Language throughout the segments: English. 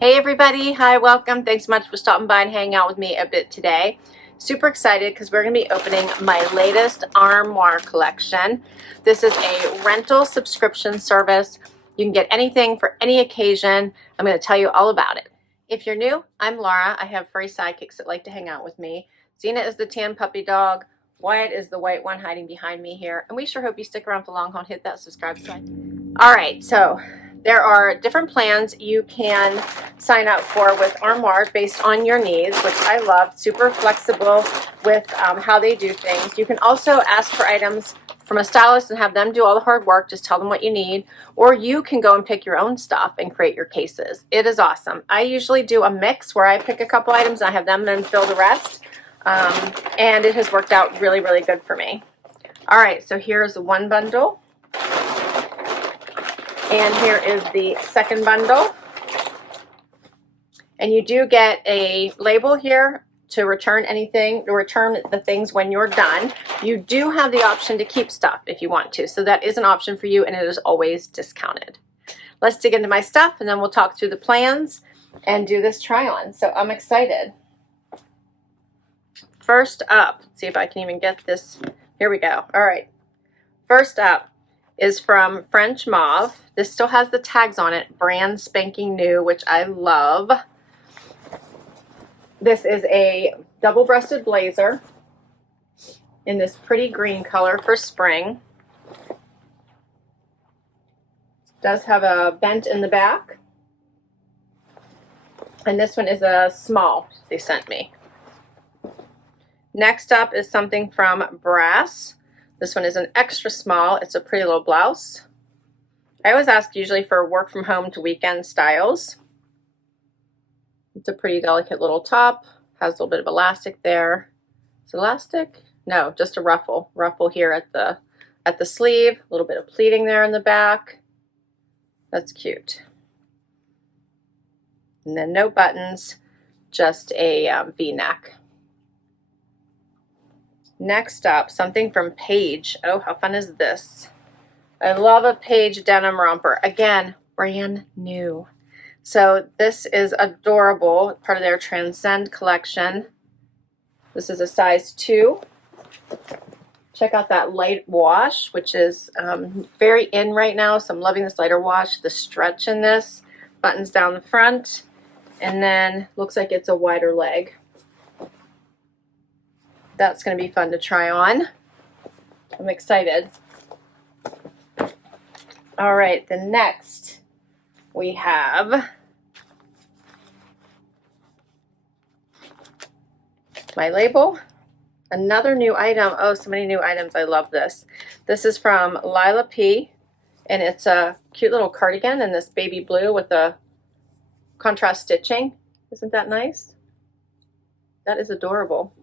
Hey everybody, hi, welcome. Thanks so much for stopping by and hanging out with me a bit today. Super excited because we're going to be opening my latest Armoire collection. This is a rental subscription service. You can get anything for any occasion. I'm going to tell you all about it. If you're new, I'm Laura. I have furry sidekicks that like to hang out with me. Xena is the tan puppy dog. Wyatt is the white one hiding behind me here. And we sure hope you stick around for the long haul and hit that subscribe button. All right, so there are different plans you can sign up for with Armoire based on your needs, which I love. Super flexible with how they do things. You can also ask for items from a stylist and have them do all the hard work. Just tell them what you need, or you can go and pick your own stuff and create your cases. It is awesome. I usually do a mix where I pick a couple items and I have them then fill the rest, and it has worked out really, really good for me. All right, so here's one bundle. And here is the second bundle. And you do get a label here to return anything, to return the things when you're done. You do have the option to keep stuff if you want to. So that is an option for you, and it is always discounted. Let's dig into my stuff, and then we'll talk through the plans and do this try on. So I'm excited. First up, let's see if I can even get this. Here we go. All right. First up is from French Mauve. This still has the tags on it, brand spanking new, which I love. This is a double-breasted blazer in this pretty green color for spring. It does have a vent in the back. And this one is a small they sent me. Next up is something from Brass. This one is an extra small. It's a pretty little blouse. I always ask usually for work from home to weekend styles. It's a pretty delicate little top. Has a little bit of elastic there. Is it elastic? No, just a ruffle. Ruffle here at the sleeve. A little bit of pleating there in the back. That's cute. And then no buttons, just a V-neck. Next up, something from Paige. Oh, how fun is this? I love a Paige denim romper. Again, brand new. So this is adorable, part of their Transcend collection. This is a size 2. Check out that light wash, which is very in right now. So I'm loving this lighter wash. The stretch in this, buttons down the front, and then looks like it's a wider leg. That's going to be fun to try on. I'm excited. All right, the next we have my label. Another new item. Oh, so many new items. I love this. This is from Lila P, and it's a cute little cardigan in this baby blue with the contrast stitching. Isn't that nice? That is adorable.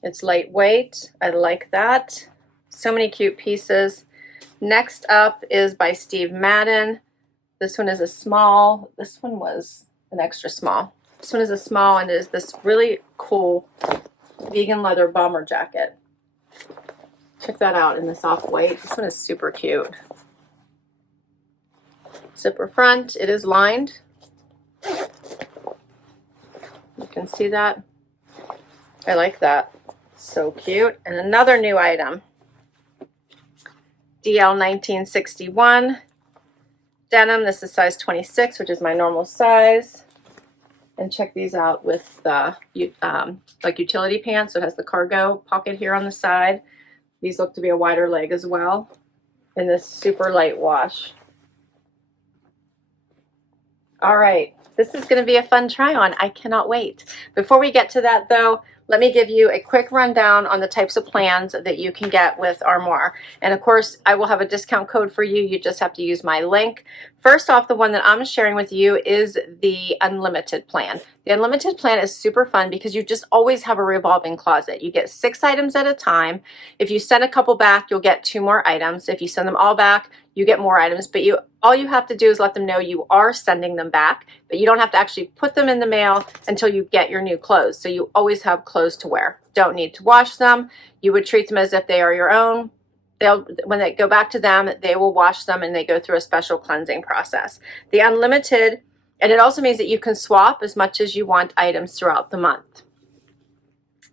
It's lightweight. I like that. So many cute pieces. Next up is by Steve Madden. This one is a small. This one was an extra small. This one is a small, and it is this really cool vegan leather bomber jacket. Check that out in this off-white. This one is super cute. Zipper front. It is lined. You can see that. I like that. So cute. And another new item. DL 1961 denim. This is size 26, which is my normal size. And check these out with the like utility pants. So it has the cargo pocket here on the side. These look to be a wider leg as well. And this super light wash. All right, this is going to be a fun try on. I cannot wait. Before we get to that though, let me give you a quick rundown on the types of plans that you can get with Armoire. And of course, I will have a discount code for you. You just have to use my link. First off, the one that I'm sharing with you is the unlimited plan. The unlimited plan is super fun because you just always have a revolving closet. You get 6 items at a time. If you send a couple back, you'll get 2 more items. If you send them all back, you get more items, but all you have to do is let them know you are sending them back, but you don't have to actually put them in the mail until you get your new clothes. So you always have clothes to wear. Don't need to wash them. You would treat them as if they are your own. when they go back to them, they will wash them and they go through a special cleansing process. The unlimited, and it also means that you can swap as much as you want items throughout the month.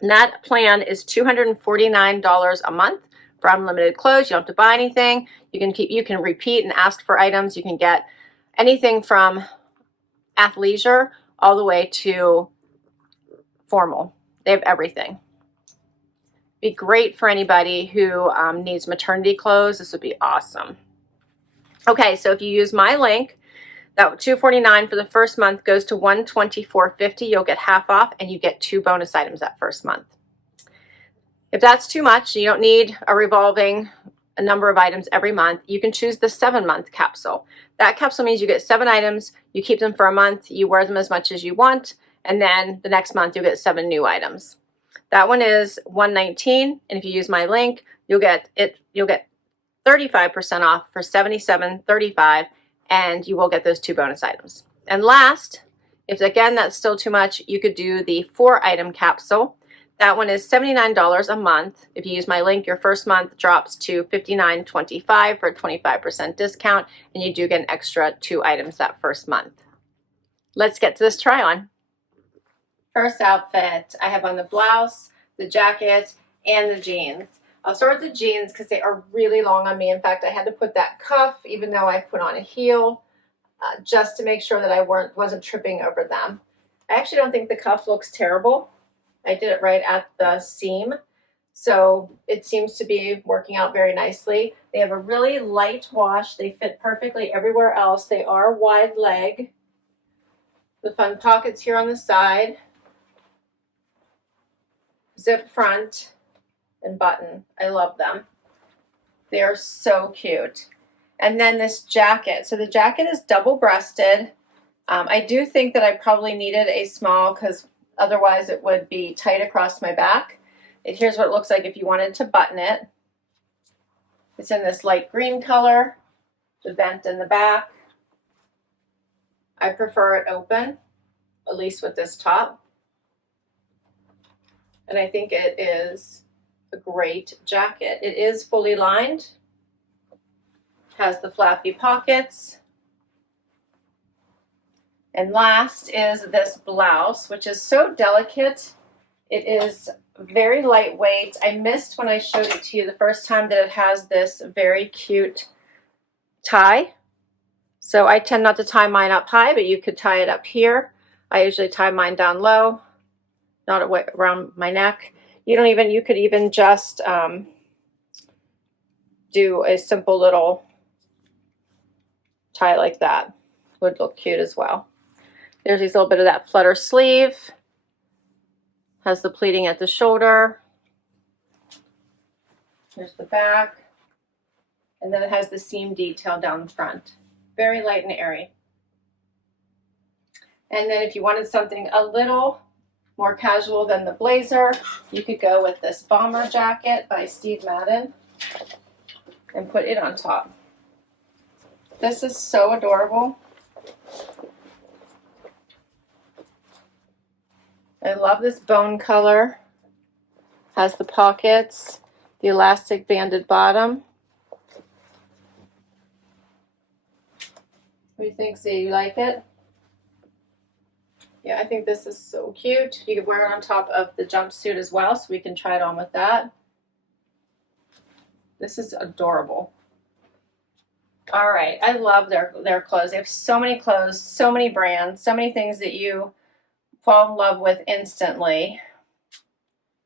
And that plan is $249 a month for unlimited clothes. You don't have to buy anything. You can repeat and ask for items. You can get anything from athleisure all the way to formal. They have everything. Be great for anybody who needs maternity clothes. This would be awesome. Okay, so if you use my link, that $249 for the first month goes to $124.50. You'll get half off, and you get 2 bonus items that first month. If that's too much, you don't need a number of items every month, you can choose the 7-month capsule. That capsule means you get 7 items, you keep them for a month, you wear them as much as you want, and then the next month you'll get 7 new items. That one is $119, and if you use my link, you'll get 35% off for $77.35, and you will get those 2 bonus items. And last, if again that's still too much, you could do the 4-item capsule. That one is $79 a month. If you use my link, your first month drops to $59.25 for a 25% discount, and you do get an extra 2 items that first month. Let's get to this try on. First outfit, I have on the blouse, the jacket, and the jeans. I'll start with the jeans because they are really long on me. In fact, I had to put that cuff, even though I put on a heel, just to make sure that I wasn't tripping over them. I actually don't think the cuff looks terrible. I did it right at the seam, so it seems to be working out very nicely. They have a really light wash. They fit perfectly everywhere else. They are wide leg. The fun pockets here on the side. Zip front and button. I love them. They are so cute. And then this jacket. So the jacket is double-breasted. I do think that I probably needed a small because otherwise it would be tight across my back. Here's what it looks like if you wanted to button it. It's in this light green color, the vent in the back. I prefer it open, at least with this top. And I think it is a great jacket. It is fully lined, has the flappy pockets. And last is this blouse, which is so delicate. It is very lightweight. I missed when I showed it to you the first time that it has this very cute tie. So I tend not to tie mine up high, but you could tie it up here. I usually tie mine down low, not around my neck. You could even just do a simple little tie like that. Would look cute as well. There's a little bit of that flutter sleeve. Has the pleating at the shoulder. Here's the back. And then it has the seam detail down the front. Very light and airy. And then if you wanted something a little more casual than the blazer, you could go with this bomber jacket by Steve Madden and put it on top. This is so adorable. I love this bone color. Has the pockets, the elastic banded bottom. What do you think, Zee? You like it? Yeah, I think this is so cute. You could wear it on top of the jumpsuit as well, so we can try it on with that. This is adorable. All right, I love their clothes. They have so many clothes, so many brands, so many things that you fall in love with instantly.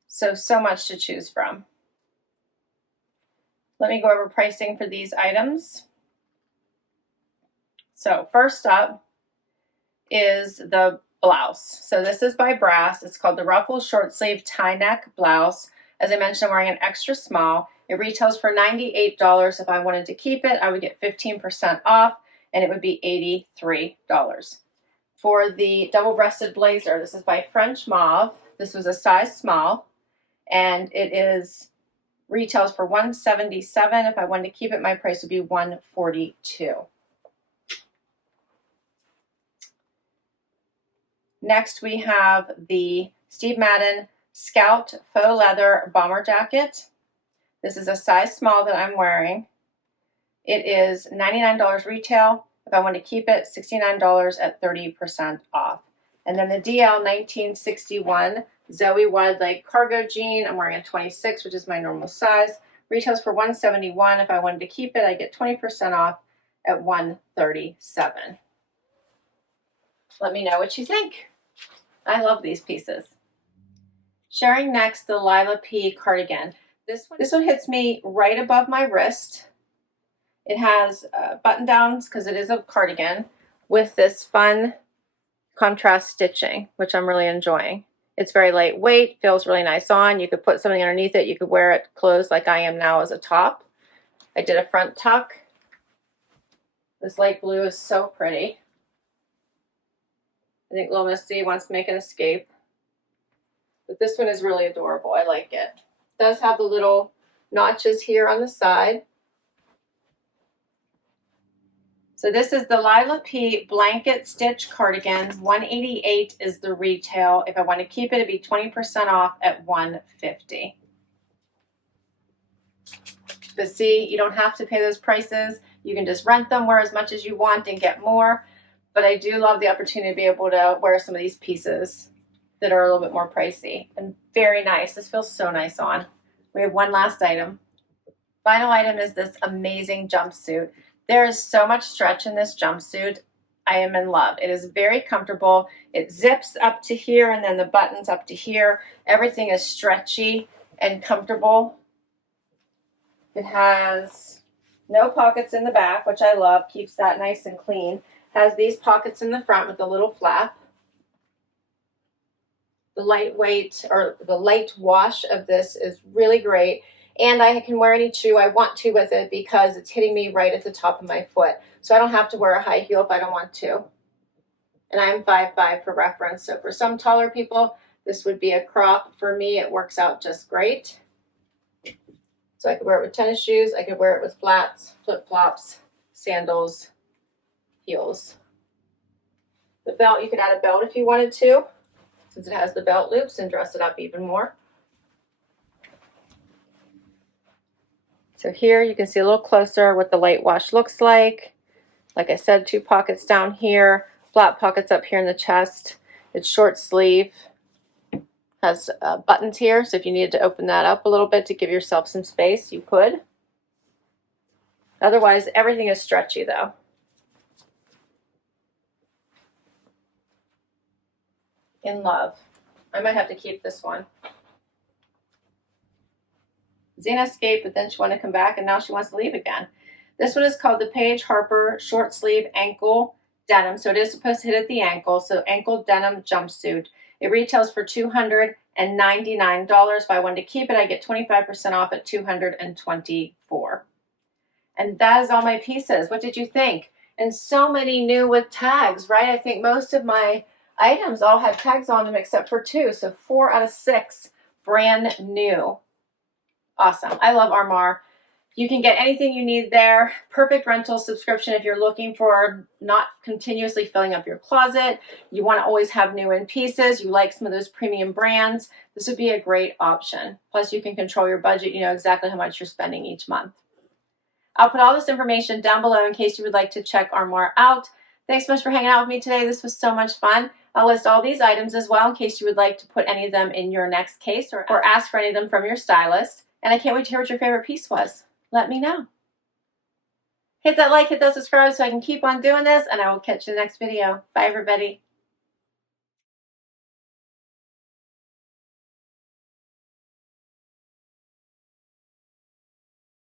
So much to choose from. Let me go over pricing for these items. So first up is the blouse. So this is by Brass. It's called the Ruffle short sleeve tie neck blouse. As I mentioned, I'm wearing an extra small. It retails for $98. If I wanted to keep it, I would get 15% off, and it would be $83. For the double-breasted blazer, this is by French Mauve. This was a size small, and it retails for $177. If I wanted to keep it, my price would be $142. Next, we have the Steve Madden Scout Faux Leather Bomber Jacket. This is a size small that I'm wearing. It is $99 retail. If I want to keep it, $69 at 30% off. And then the DL 1961 Zoie wide leg cargo jean. I'm wearing a 26, which is my normal size. Retails for $171. If I wanted to keep it, I get 20% off at $137. Let me know what you think. I love these pieces. Sharing next the Lila P cardigan. This one hits me right above my wrist. It has button downs because it is a cardigan with this fun contrast stitching, which I'm really enjoying. It's very lightweight, feels really nice on. You could put something underneath it. You could wear it closed like I am now as a top. I did a front tuck. This light blue is so pretty. I think little Misty wants to make an escape. But this one is really adorable. I like it. It does have the little notches here on the side. So this is the Lila P blanket stitch cardigan. $188 is the retail. If I want to keep it, it'd be 20% off at $150. But see, you don't have to pay those prices. You can just rent them, wear as much as you want, and get more. But I do love the opportunity to be able to wear some of these pieces that are a little bit more pricey. And very nice. This feels so nice on. We have one last item. Final item is this amazing jumpsuit. There is so much stretch in this jumpsuit. I am in love. It is very comfortable. It zips up to here and then the buttons up to here. Everything is stretchy and comfortable. It has no pockets in the back, which I love. Keeps that nice and clean. Has these pockets in the front with a little flap. The lightweight or the light wash of this is really great. And I can wear any shoe I want to with it because it's hitting me right at the top of my foot. So I don't have to wear a high heel if I don't want to. And I'm 5'5" for reference. So for some taller people, this would be a crop. For me, it works out just great. So I could wear it with tennis shoes. I could wear it with flats, flip-flops, sandals, heels. The belt, you could add a belt if you wanted to, since it has the belt loops, and dress it up even more. So here you can see a little closer what the light wash looks like. Like I said, two pockets down here, flat pockets up here in the chest. It's short sleeve. Has buttons here, so if you needed to open that up a little bit to give yourself some space, you could. Otherwise, everything is stretchy though. In love. I might have to keep this one. Zena escaped, but then she wanted to come back, and now she wants to leave again. This one is called the Paige Harper short sleeve ankle denim. So it is supposed to hit at the ankle. So ankle denim jumpsuit. It retails for $299. If I wanted to keep it, I get 25% off at $224. And that is all my pieces. What did you think? And so many new with tags, right? I think most of my items all have tags on them except for 2. So 4 out of 6 brand new. Awesome. I love Armoire. You can get anything you need there. Perfect rental subscription if you're looking for not continuously filling up your closet. You want to always have new in pieces. You like some of those premium brands. This would be a great option. Plus you can control your budget. You know exactly how much you're spending each month. I'll put all this information down below in case you would like to check Armoire out. Thanks so much for hanging out with me today. This was so much fun. I'll list all these items as well in case you would like to put any of them in your next case or ask for any of them from your stylist. And I can't wait to hear what your favorite piece was. Let me know. Hit that like, hit that subscribe so I can keep on doing this, and I will catch you in the next video. Bye, everybody.